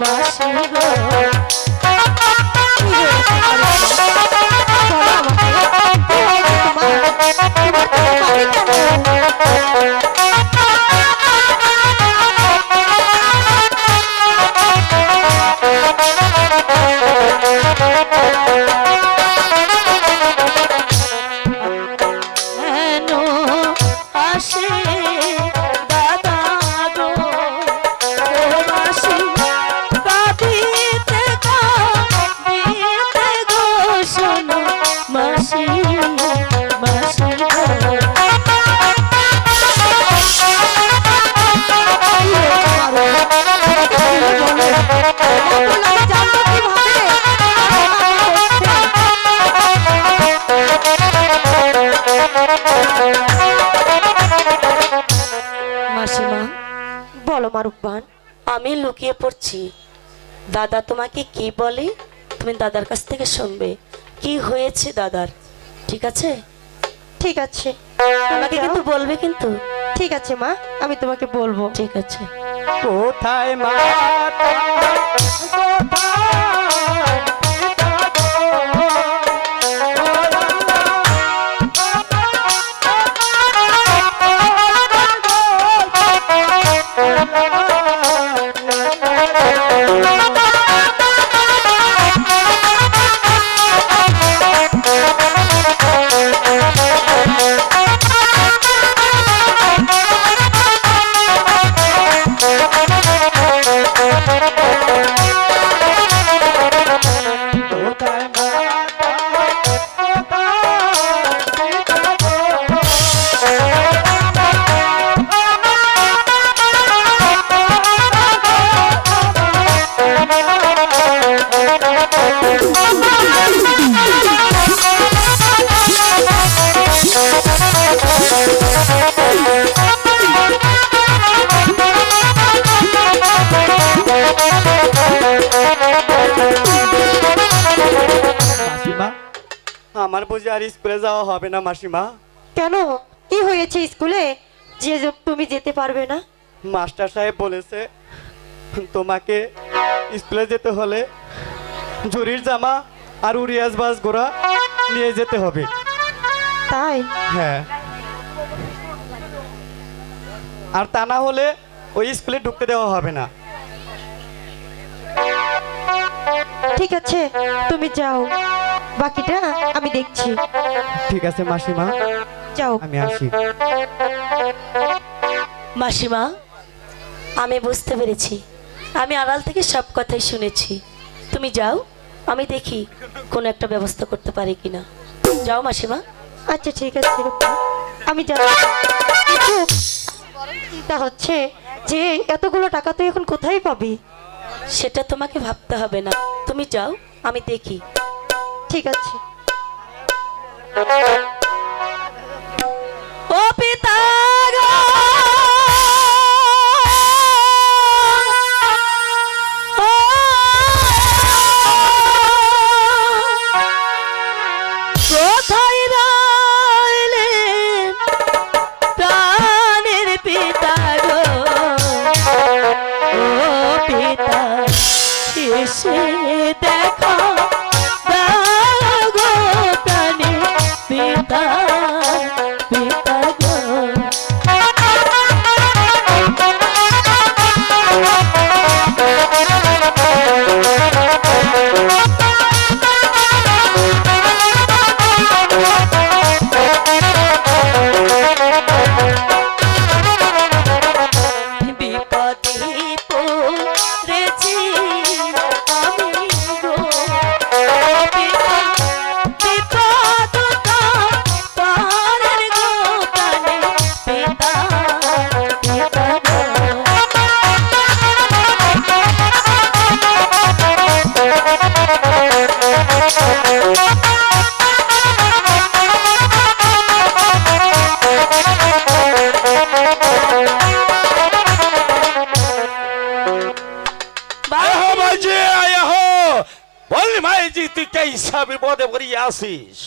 মাসি গো আমি লুকিয়ে পড়ছি। দাদা তোমাকে কি বলে তুমি দাদার কাছ থেকে শুনবে কি হয়েছে দাদার। ঠিক আছে? ঠিক আছে, আমাকে কিন্তু বলবে কিন্তু। ঠিক আছে মা, আমি তোমাকে বলবো। ঠিক আছে। কোথায় মাতা আমার বুঝি আর স্কুলে যাওয়া হবে না মাসিমা। কেন, কি হয়েছে স্কুলে যে তুমি যেতে পারবে না? মাস্টার সাহেব বলেছে তোমাকে স্কুলে যেতে হলে জরির জামা আর উড়িয়াস বাস ঘোড়া নিয়ে যেতে হবে। তাই? হ্যাঁ, আর তা না হলে ওই স্কুলে ঢুকতে দেওয়া হবে না। ঠিক আছে, তুমি যাও, বাকিটা আমি দেখছি। ঠিক আছে মাসিমা, যাও। আমি আসি। মাসিমা, আমি বুঝতে পেরেছি, আমি আড়াল থেকে সব কথাই শুনেছি। তুমি যাও, আমি দেখি কোন একটা ব্যবস্থা করতে পারি কিনা। যাও মাসিমা। আচ্ছা ঠিক আছে, আমি যাও। চিন্তা হচ্ছে যে এতগুলো টাকা তুই এখন কোথায় পাবি? সেটা তোমাকে ভাবতে হবে না, তুমি যাও, আমি দেখি। ঠিক আছে। ও পিতা গো, কোথায় রইলেন প্রাণের পিতা গো, ও পিতা এসে দেখা দাও গো প্রাণের পিতা, পিতা গো। বললি মাইজি তুই কে হিসাবে বিপদে পড়িয়া আসিস?